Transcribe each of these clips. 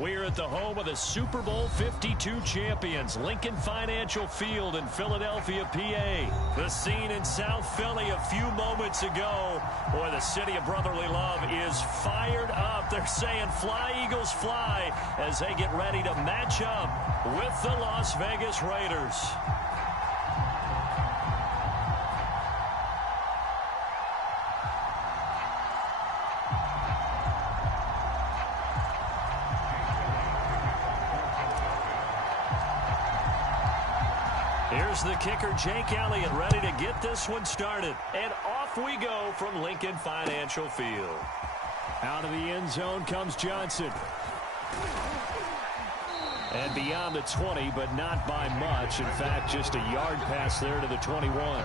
We're at the home of the Super Bowl 52 champions, Lincoln Financial Field in Philadelphia, PA. The scene in South Philly a few moments ago. Boy, the city of brotherly love is fired up. They're saying, "Fly, Eagles, fly," as they get ready to match up with the Las Vegas Raiders. Here's the kicker, Jake Elliott, ready to get this one started. And off we go from Lincoln Financial Field. Out of the end zone comes Johnson. And beyond the 20, but not by much. In fact, just a yard pass there to the 21.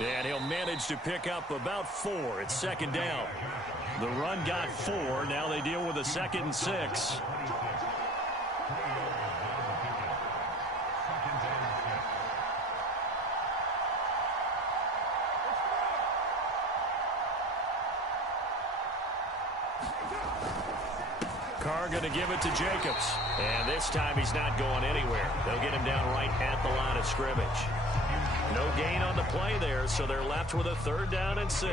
And he'll manage to pick up about 4. It's second down. The run got 4. Now they deal with a 2nd and 6. Carr going to give it to Jacobs. And this time he's not going anywhere. They'll get him down right at the line of scrimmage. No gain on the play there, so they're left with a 3rd down and 6.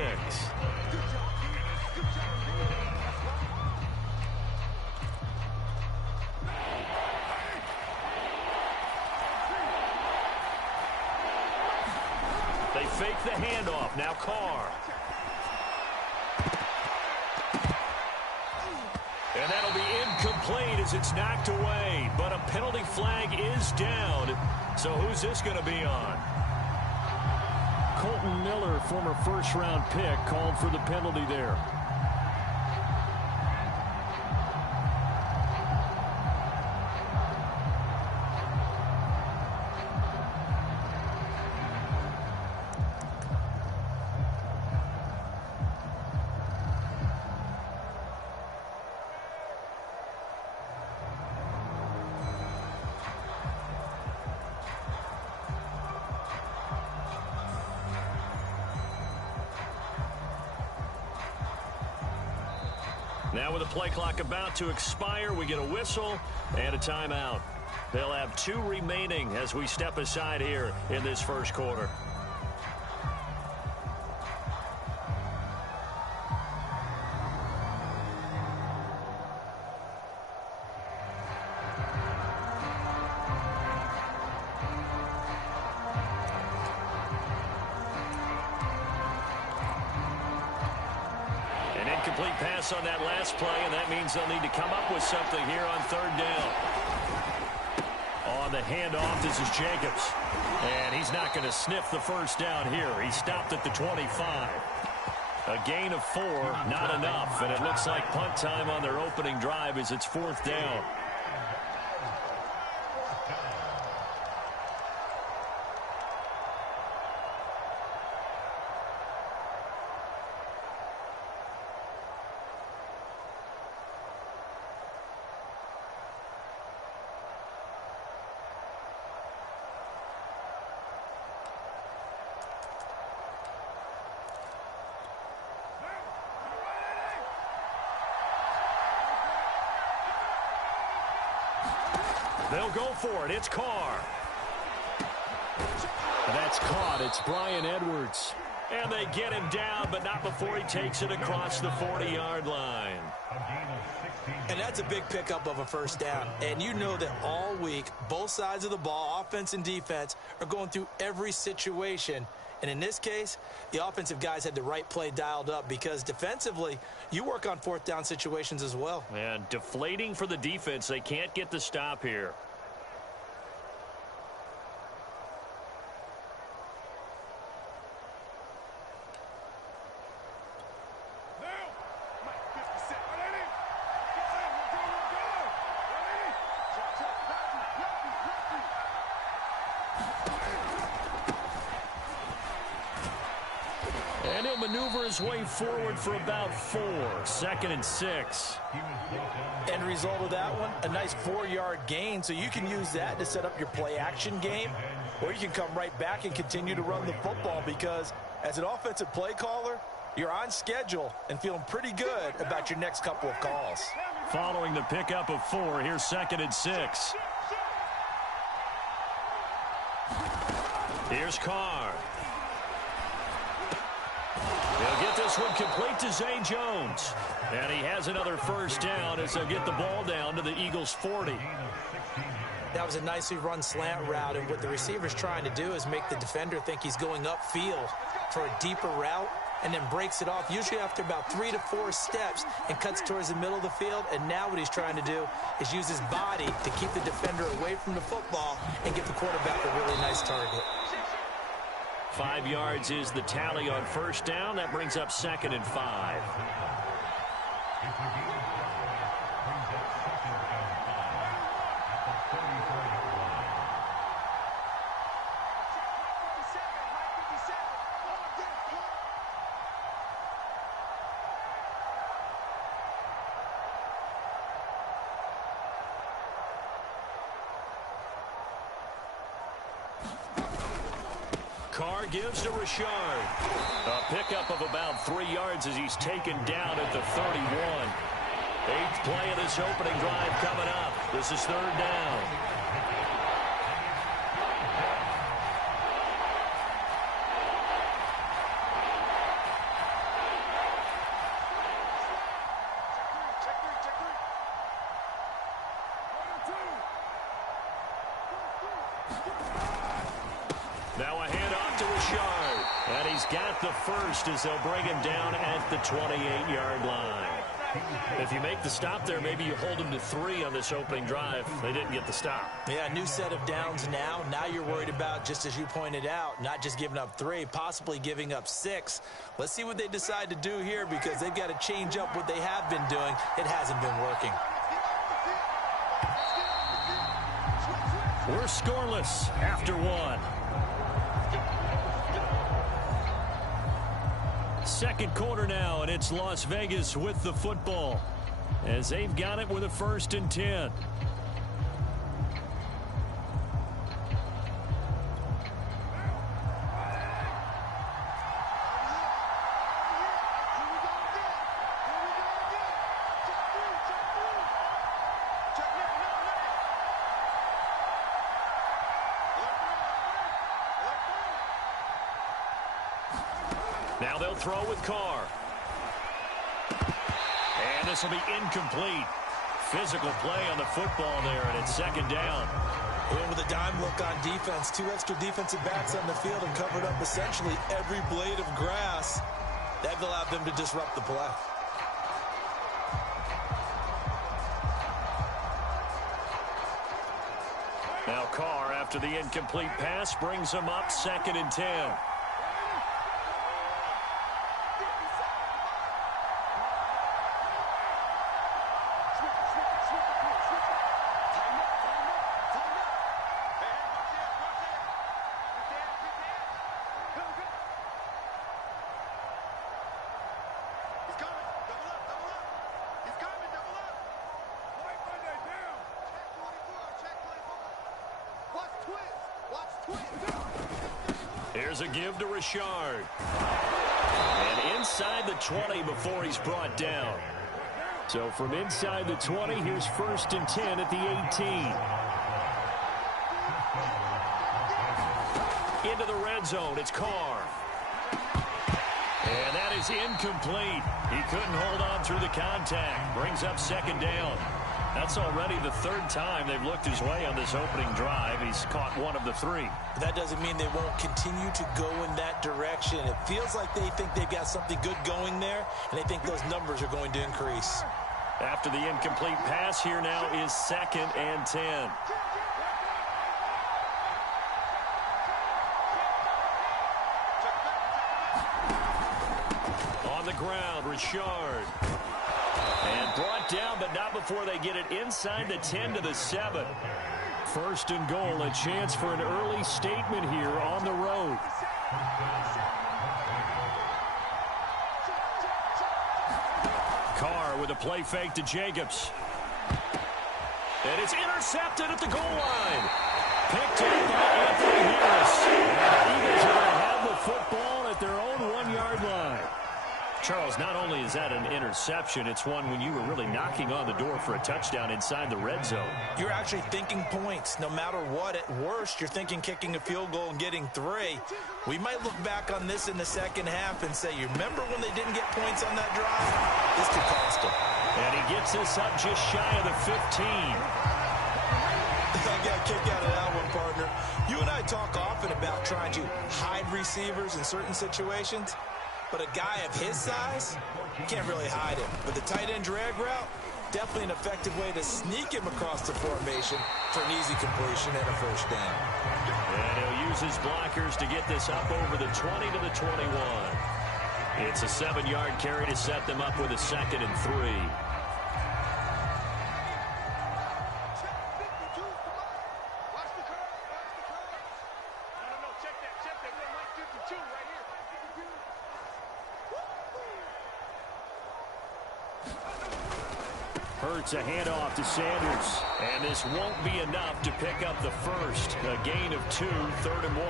They fake the handoff. Now Carr. And that'll be incomplete as it's knocked away. But a penalty flag is down. So who's this going to be on? Colton Miller, former first-round pick, called for the penalty there. Now with the play clock about to expire, we get a whistle and a timeout. They'll have 2 remaining as we step aside here in this first quarter. Complete pass on that last play, and that means they'll need to come up with something here on 3rd down. On the handoff, this is Jacobs. And he's not going to sniff the first down here. He stopped at the 25. A gain of 4, not enough. And it looks like punt time on their opening drive as it's 4th down. They'll go for it. It's Carr. That's caught. It's Bryan Edwards. And they get him down, but not before he takes it across the 40-yard line. And that's a big pickup of a 1st down. And you know that all week, both sides of the ball, offense and defense, are going through every situation. And in this case, the offensive guys had the right play dialed up because defensively, you work on 4th down situations as well. And deflating for the defense. They can't get the stop here. And he'll maneuver his way forward for about 4. 2nd and 6. End result of that one, a nice 4-yard gain. So you can use that to set up your play-action game, or you can come right back and continue to run the football because as an offensive play caller, you're on schedule and feeling pretty good about your next couple of calls. Following the pickup of 4, here's 2nd and 6. Here's Carr. He'll get this one complete to Zay Jones. And he has another first down as they'll get the ball down to the Eagles' 40. That was a nicely run slant route, and what the receiver's trying to do is make the defender think he's going upfield for a deeper route and then breaks it off, usually after about 3 to 4 steps, and cuts towards the middle of the field. And now what he's trying to do is use his body to keep the defender away from the football and give the quarterback a really nice target. 5 yards is the tally on first down. That brings up 2nd and 5. Carr gives to Richard. A pickup of about 3 yards as he's taken down at the 31. 8th play of this opening drive coming up. This is 3rd down. Now a handoff to Richard. And he's got the first as they'll bring him down at the 28-yard line. If you make the stop there, maybe you hold him to 3 on this opening drive. They didn't get the stop. Yeah, new set of downs now. Now you're worried about, just as you pointed out, not just giving up 3, possibly giving up 6. Let's see what they decide to do here because they've got to change up what they have been doing. It hasn't been working. We're scoreless after 1. Second quarter now, and it's Las Vegas with the football as they've got it with a 1st and 10. Now they'll throw with Carr. And this will be incomplete. Physical play on the football there, and it's 2nd down. And with a dime look on defense, 2 extra defensive backs on the field and covered up essentially every blade of grass. That allowed them to disrupt the play. Now Carr, after the incomplete pass, brings him up 2nd and 10. Here's a give to Richard. And inside the 20 before he's brought down. So from inside the 20, here's 1st and 10 at the 18. Into the red zone, it's Carr. And that is incomplete. He couldn't hold on through the contact. Brings up 2nd down. That's already the 3rd time they've looked his way on this opening drive. He's caught 1 of the 3. That doesn't mean they won't continue to go in that direction. It feels like they think they've got something good going there, and they think those numbers are going to increase. After the incomplete pass, here now is 2nd and 10. On the ground, Richard. And brought down, but not before they get it inside the 10 to the 7. 1st and goal, a chance for an early statement here on the road. Carr with a play fake to Jacobs. And it's intercepted at the goal line. Picked up by Anthony Harris. And the Eagles are going to have the football at their own 1-yard line. Charles, not only is that an interception, it's one when you were really knocking on the door for a touchdown inside the red zone. You're actually thinking points. No matter what, at worst, you're thinking kicking a field goal and getting 3. We might look back on this in the second half and say, you remember when they didn't get points on that drive? This could cost them. And he gets this up just shy of the 15. I got a kick out of that one, partner. You and I talk often about trying to hide receivers in certain situations. But a guy of his size, you can't really hide him. With the tight end drag route, definitely an effective way to sneak him across the formation for an easy completion and a first down. And he'll use his blockers to get this up over the 20 to the 21. It's a 7-yard carry to set them up with a 2nd and 3. Hurts a handoff to Sanders. And this won't be enough to pick up the first. A gain of 2, 3rd and 1.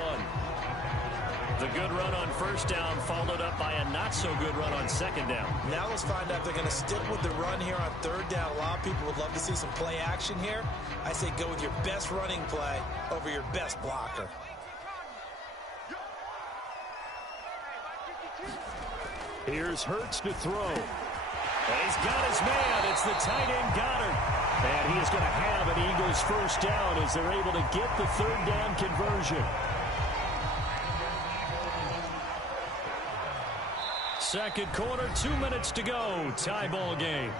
The good run on first down followed up by a not-so-good run on 2nd down. Now let's find out if they're going to stick with the run here on 3rd down. A lot of people would love to see some play action here. I say go with your best running play over your best blocker. Here's Hurts to throw. And he's got his man. It's the tight end Goddard. And he is going to have an Eagles first down as they're able to get the 3rd down conversion. Second quarter, 2 minutes to go. Tie ball game.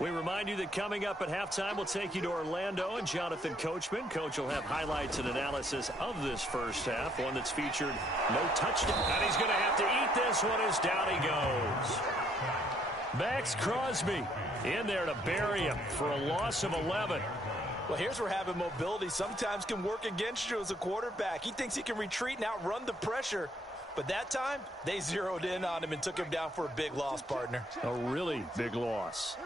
We remind you that coming up at halftime, we'll take you to Orlando and Jonathan Coachman. Coach will have highlights and analysis of this first half, one that's featured no touchdown. And he's going to have to eat this one as down he goes. Max Crosby in there to bury him for a loss of 11. Well, here's where having mobility sometimes can work against you as a quarterback. He thinks he can retreat and outrun the pressure. But that time, they zeroed in on him and took him down for a big loss, partner. A really big loss.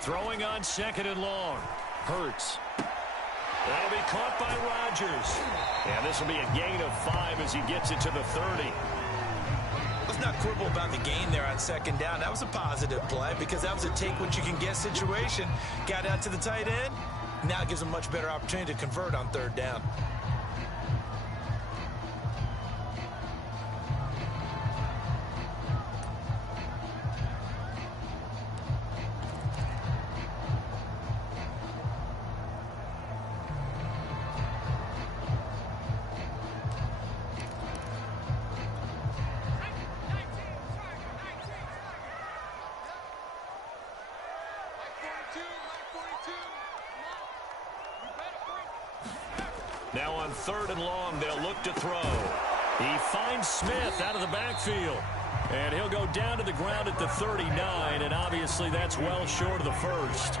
Throwing on 2nd and long. Hurts. That'll be caught by Rodgers. And this will be a gain of 5 as he gets it to the 30. Let's not quibble about the gain there on 2nd down. That was a positive play because that was a take-what-you-can-get situation. Got out to the tight end. Now it gives him a much better opportunity to convert on 3rd down. Now on 3rd and long, they'll look to throw. He finds Smith out of the backfield. And he'll go down to the ground at the 39, and obviously that's well short of the first.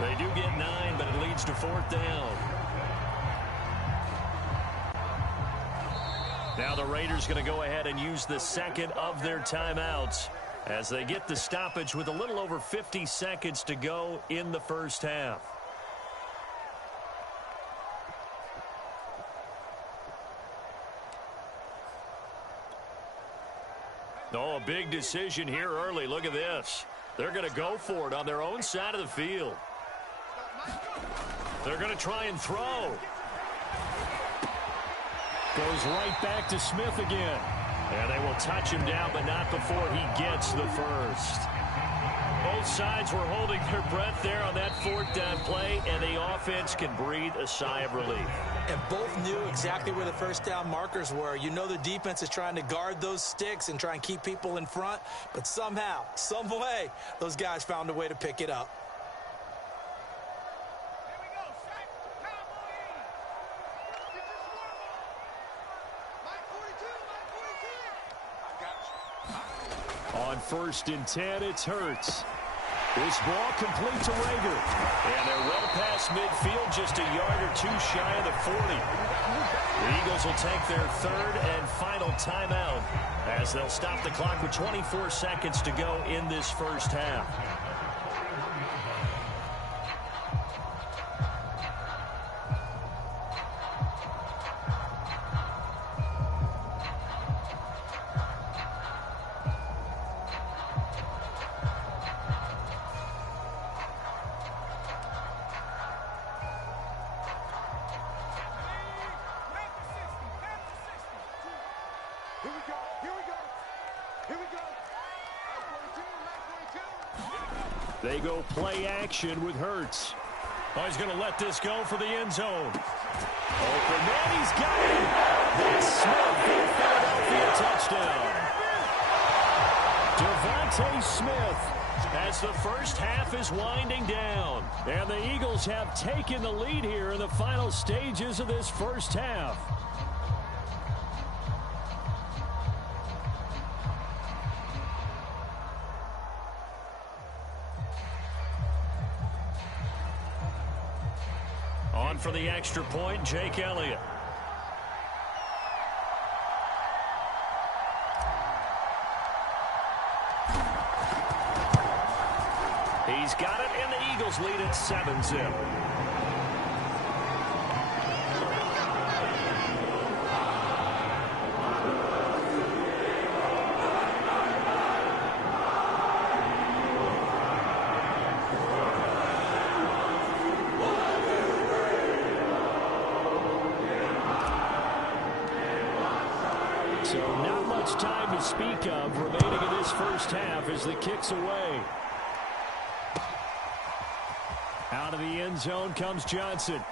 They do get 9, but it leads to 4th down. Now the Raiders going to go ahead and use the 2nd of their timeouts as they get the stoppage with a little over 50 seconds to go in the first half. Oh, a big decision here early. Look at this. They're going to go for it on their own side of the field. They're going to try and throw. Goes right back to Smith again. And they will touch him down, but not before he gets the first. Both sides were holding their breath there on that 4th down play, and the offense can breathe a sigh of relief. And both knew exactly where the first down markers were. You know the defense is trying to guard those sticks and try and keep people in front, but somehow, some way, those guys found a way to pick it up. On 1st and 10, it's Hurts. This ball complete to Rager. And they're well past midfield, just a yard or two shy of the 40. The Eagles will take their third and final timeout as they'll stop the clock with 24 seconds to go in this first half. They go play action with Hurts. Oh, he's going to let this go for the end zone. Open man, he's got it. That's Smith for the Philadelphia touchdown. Devontae Smith as the first half is winding down. And the Eagles have taken the lead here in the final stages of this first half. On for the extra point, Jake Elliott. He's got it, and the Eagles lead at 7-0. So not much time to speak of remaining in this first half as the kick's away. Out of the end zone comes Johnson.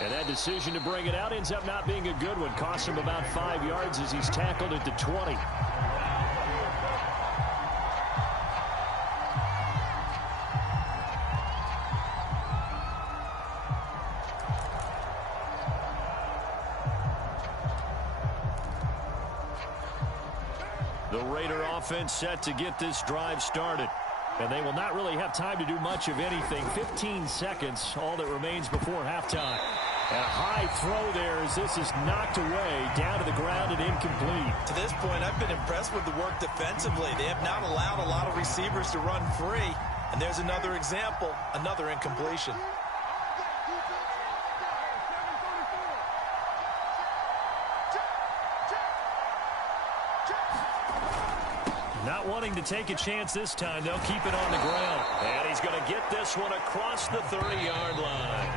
And that decision to bring it out ends up not being a good one. Costs him about 5 yards as he's tackled at the 20. The Raider offense set to get this drive started. And they will not really have time to do much of anything. 15 seconds, all that remains before halftime. And a high throw there as this is knocked away, down to the ground and incomplete. To this point, I've been impressed with the work defensively. They have not allowed a lot of receivers to run free. And there's another example, another incompletion. Not wanting to take a chance this time, they'll keep it on the ground. And he's going to get this one across the 30-yard line.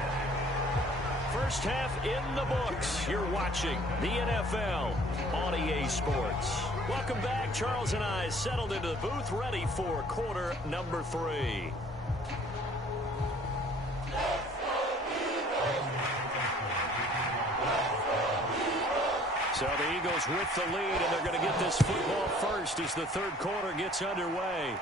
First half in the books. You're watching the NFL on EA Sports. Welcome back. Charles and I settled into the booth, ready for quarter number 3. So the Eagles with the lead, and they're going to get this football first as the third quarter gets underway.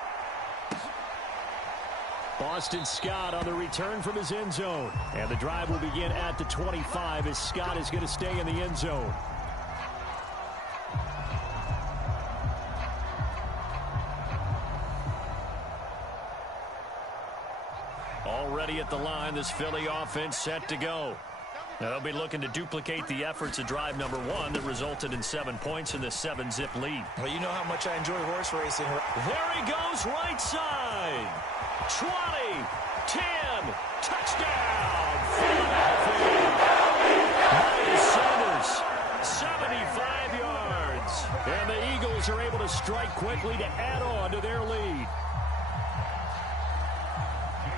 Boston Scott on the return from his end zone. And the drive will begin at the 25 as Scott is going to stay in the end zone. Already at the line, this Philly offense set to go. Now they'll be looking to duplicate the efforts of drive number 1 that resulted in 7 points in the 7-zip lead. Well, you know how much I enjoy horse racing. There he goes, right side. 20, 10, touchdown, Philadelphia. Miles Sanders, 75 yards. And the Eagles are able to strike quickly to add on to their lead.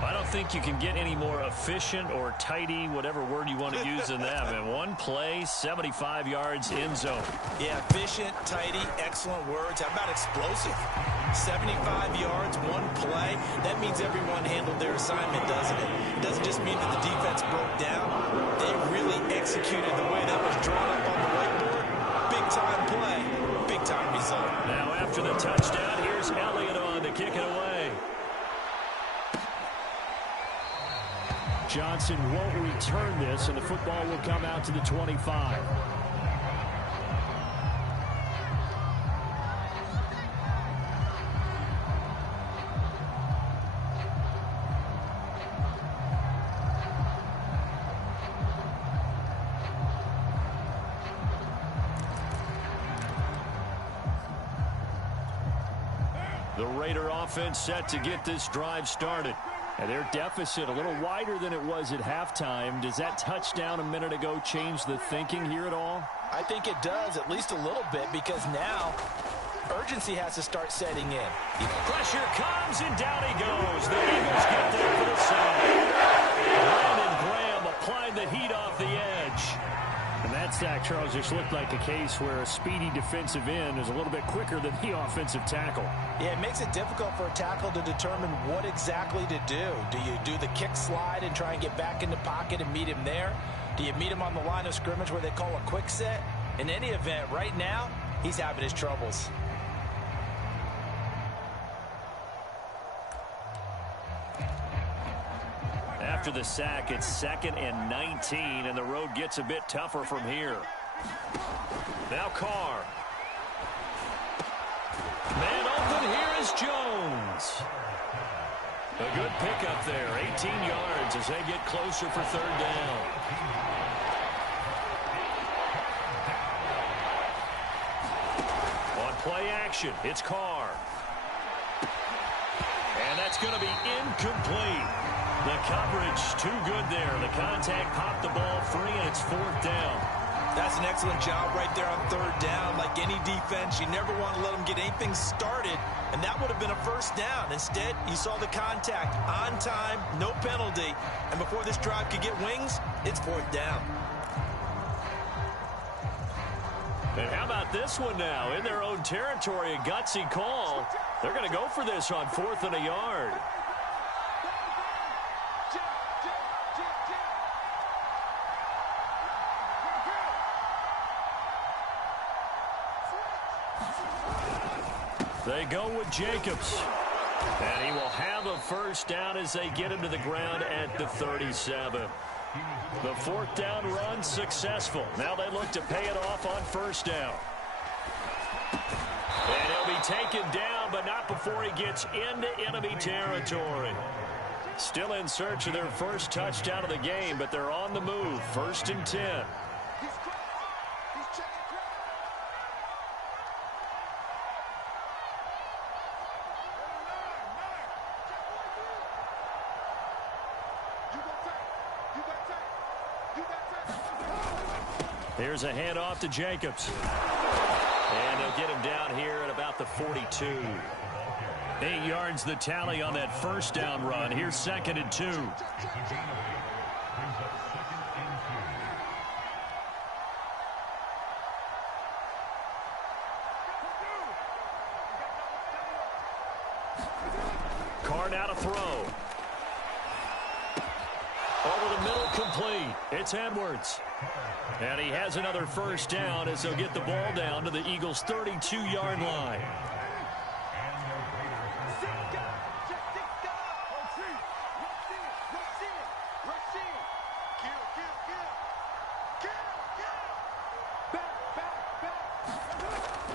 I don't think you can get any more efficient or tidy, whatever word you want to use in that. And one play, 75 yards in zone. Yeah, efficient, tidy, excellent words. How about explosive? 75 yards, one play. That means everyone handled their assignment, doesn't it? It doesn't just mean that the defense broke down. They really executed the way that was drawn up on the whiteboard. Big-time play, big-time result. Now after the touchdown, here's Elliott on to kick it away. Johnson won't return this, and the football will come out to the 25. The Raider offense set to get this drive started. And their deficit a little wider than it was at halftime. Does that touchdown a minute ago change the thinking here at all? I think it does, at least a little bit, because now urgency has to start setting in. Pressure comes, and down he goes. The Eagles get there for the sack. Brandon Graham applied the heat off the edge. And that sack, Charles, just looked like a case where a speedy defensive end is a little bit quicker than the offensive tackle. Yeah, it makes it difficult for a tackle to determine what exactly to do. Do you do the kick slide and try and get back in the pocket and meet him there? Do you meet him on the line of scrimmage where they call a quick set? In any event, right now, he's having his troubles. After the sack, it's 2nd and 19, and the road gets a bit tougher from here. Now Carr. Man open, here is Jones. A good pickup there, 18 yards as they get closer for 3rd down. On play action, it's Carr. And that's going to be incomplete. The coverage too good there. The contact popped the ball free, and it's 4th down. That's an excellent job right there on 3rd down. Like any defense, you never want to let them get anything started, and that would have been a 1st down. Instead, you saw the contact on time, no penalty, and before this drive could get wings, it's 4th down. And how about this one now? In their own territory, a gutsy call. They're going to go for this on 4th and a yard. They go with Jacobs. And he will have a 1st down as they get him to the ground at the 37. The 4th down run successful. Now they look to pay it off on 1st down. And he'll be taken down, but not before he gets into enemy territory. Still in search of their 1st touchdown of the game, but they're on the move. 1st and 10. Here's a handoff to Jacobs. And they'll get him down here at about the 42. 8 yards the tally on that 1st down run. Here's 2nd and 2. Carr now to throw. Over the middle, complete. It's Edwards. And he has another 1st down as they'll get the ball down to the Eagles' 32-yard line.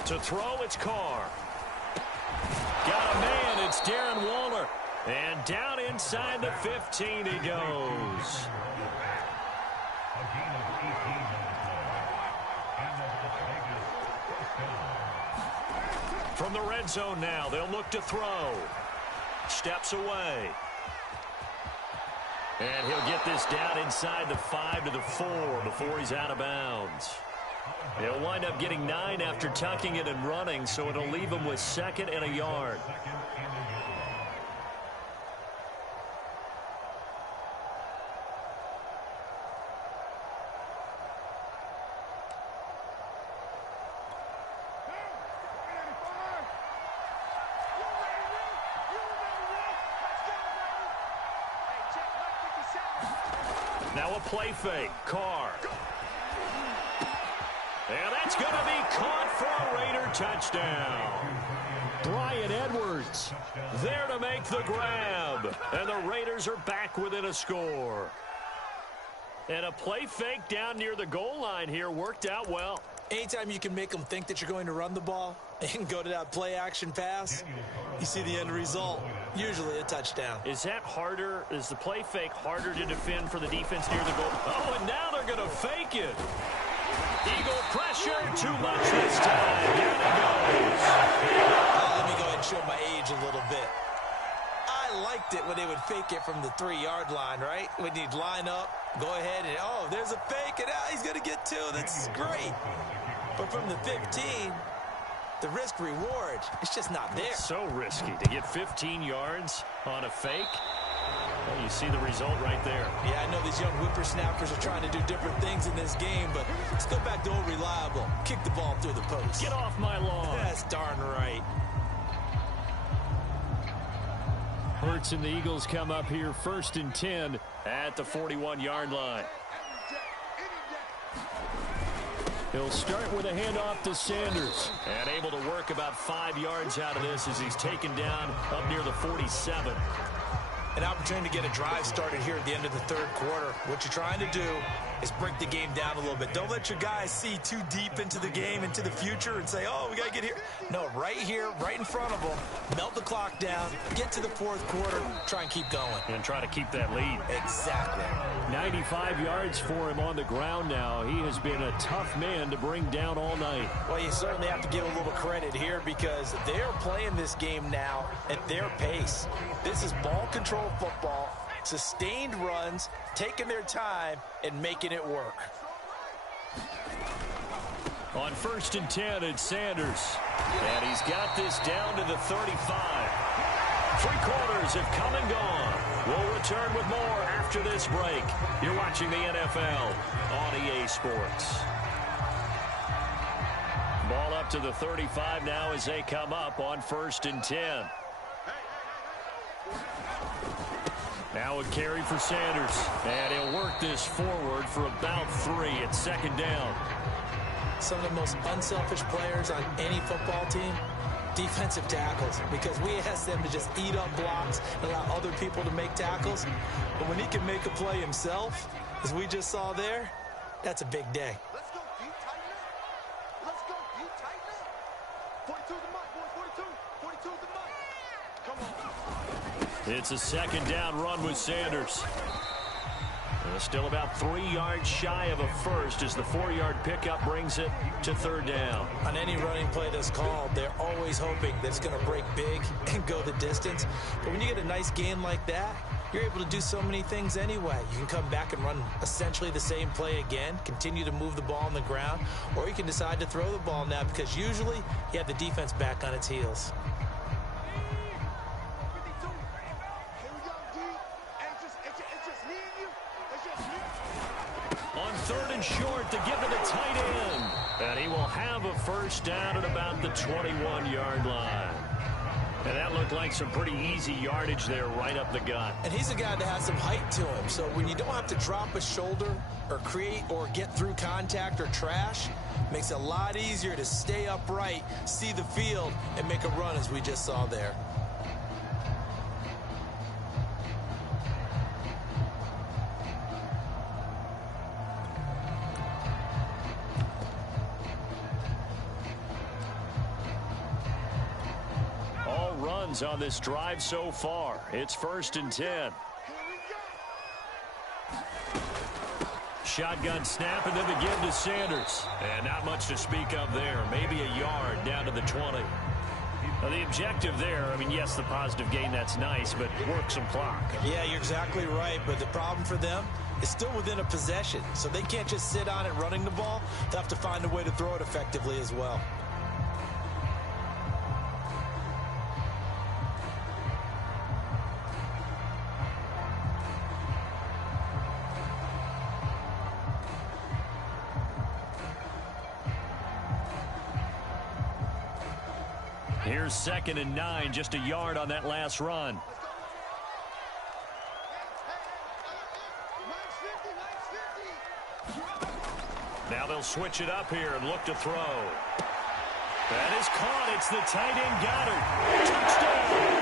To throw, it's Carr. Got a man, it's Darren Waller. And down inside the 15 he goes. From the red zone now, they'll look to throw. Steps away. And he'll get this down inside the 5 to the 4 before he's out of bounds. He'll wind up getting 9 after tucking it and running, so it'll leave him with 2nd and a yard. Now a play fake. Carr. And that's going to be caught for a Raider touchdown. Bryan Edwards there to make the grab. And the Raiders are back within a score. And a play fake down near the goal line here worked out well. Anytime you can make them think that you're going to run the ball and go to that play action pass, you see the end result. Usually a touchdown. Is that harder? Is the play fake harder to defend for the defense near the goal? Oh, and now they're going to fake it. Eagle pressure, too much this time. Here it goes. Let me go ahead and show my age stage a little bit. I liked it when they would fake it from the 3-yard line, right? When you'd line up, go ahead, and, oh, there's a fake, and he's going to get 2. That's great. But from the 15, the risk-reward, it's just not there. It's so risky to get 15 yards on a fake. Well, you see the result right there. Yeah, I know these young whippersnappers are trying to do different things in this game, but let's go back to old reliable. Kick the ball through the post. Get off my lawn. That's darn right. Hurts and the Eagles come up here 1st and 10 at the 41-yard line. He'll start with a handoff to Sanders. And able to work about 5 yards out of this as he's taken down up near the 47. An opportunity to get a drive started here at the end of the 3rd quarter. What you're trying to do is break the game down a little bit. Don't let your guys see too deep into the game, into the future, and say, oh, we got to get here. No, right here, right in front of them, melt the clock down, get to the 4th quarter, try and keep going. And try to keep that lead. Exactly. 95 yards for him on the ground now. He has been a tough man to bring down all night. Well, you certainly have to give a little credit here because they're playing this game now at their pace. This is ball control football, sustained runs, taking their time, and making it work. On 1st and 10, it's Sanders. And he's got this down to the 35. 3 quarters have come and gone. We'll return with more after this break. You're watching the NFL on EA Sports. Ball up to the 35 now as they come up on 1st and 10. Now a carry for Sanders. And he'll work this forward for about 3 at 2nd down. Some of the most unselfish players on any football team, defensive tackles, because we ask them to just eat up blocks and allow other people to make tackles. But when he can make a play himself, as we just saw there, that's a big day. Let's go, deep, tighten up. Let's go, deep, tighten up. 42 the mark, boy, 42. 42 the mark. Come on. It's a 2nd down run with Sanders. Still about 3 yards shy of a first as the 4-yard pickup brings it to 3rd down. On any running play that's called, they're always hoping that it's going to break big and go the distance. But when you get a nice gain like that, you're able to do so many things anyway. You can come back and run essentially the same play again, continue to move the ball on the ground, or you can decide to throw the ball now because usually you have the defense back on its heels. On 3rd and short to give to the tight end. And he will have a 1st down at about the 21-yard line. And that looked like some pretty easy yardage there right up the gut. And he's a guy that has some height to him. So when you don't have to drop a shoulder or create or get through contact or trash, makes it a lot easier to stay upright, see the field, and make a run as we just saw there. On this drive so far. It's 1st and 10. Shotgun snap and then the give to Sanders. And not much to speak of there. Maybe a yard down to the 20. Now the objective there, I mean, yes, the positive gain, that's nice, but work some clock. Yeah, you're exactly right. But the problem for them is still within a possession. So they can't just sit on it running the ball. They have to find a way to throw it effectively as well. Here's 2nd and 9, just a yard on that last run. Now they'll switch it up here and look to throw. That is caught. It's the tight end Goddard. Touchdown.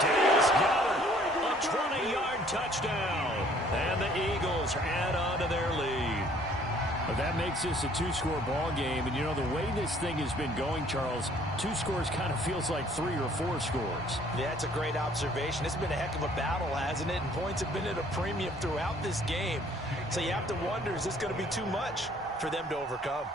Dallas Goddard, a 20-yard touchdown. And the Eagles add on to their lead. But that makes this a 2-score ball game. And, you know, the way this thing has been going, Charles, 2 scores kind of feels like 3 or 4 scores. Yeah, that's a great observation. It's been a heck of a battle, hasn't it? And points have been at a premium throughout this game. So you have to wonder, is this going to be too much for them to overcome?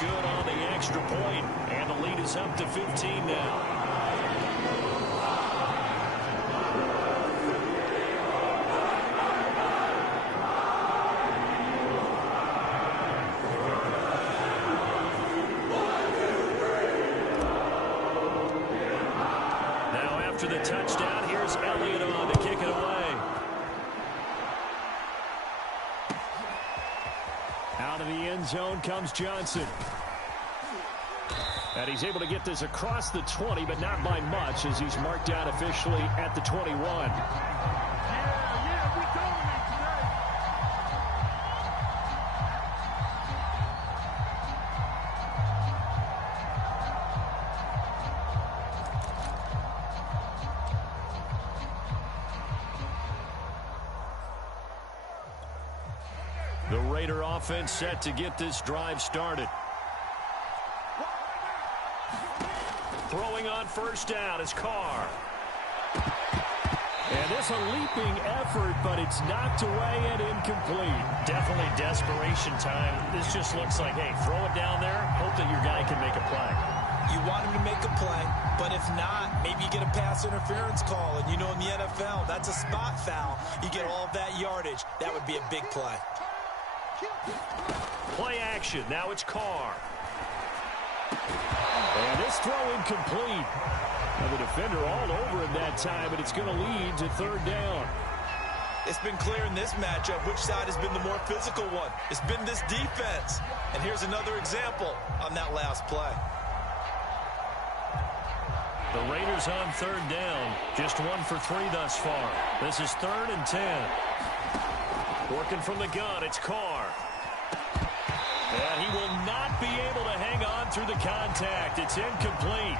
good on the extra point, and the lead is up to 15 now. After the touchdown, here's Elliott on to kick it away. Out of the end zone comes Johnson. And he's able to get this across the 20, but not by much, as he's marked down officially at the 21. The Raider offense set to get this drive started. Throwing on first down is Carr. And it's a leaping effort, but it's knocked away and incomplete. Definitely desperation time. This just looks like, hey, throw it down there, hope that your guy can make a play. You want him to make a play, but if not, maybe you get a pass interference call. And you know in the NFL, that's a spot foul. You get all that yardage. That would be a big play. Play action. Now it's Carr. And this throw incomplete. Now the defender all over him that time, but it's going to lead to third down. It's been clear in this matchup which side has been the more physical one. It's been this defense. And here's another example on that last play. The Raiders on third down. Just 1 for 3 thus far. This is 3rd and 10. Working from the gun, it's Carr. And he will not be able to hang on through the contact. It's incomplete.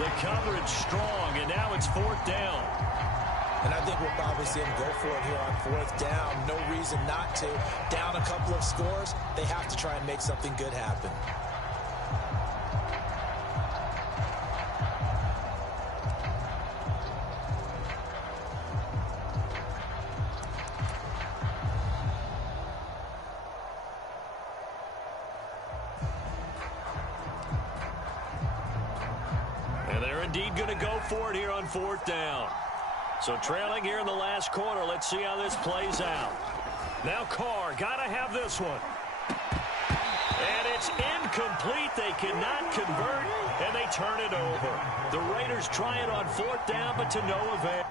The coverage strong, and now it's 4th down. And I think we'll probably see him go for it here on 4th down. No reason not to. Down a couple of scores, they have to try and make something good happen. Indeed going to go for it here on 4th down. So trailing here in the last quarter. Let's see how this plays out. Now Carr, got to have this one. And it's incomplete. They cannot convert, and they turn it over. The Raiders try it on 4th down, but to no avail.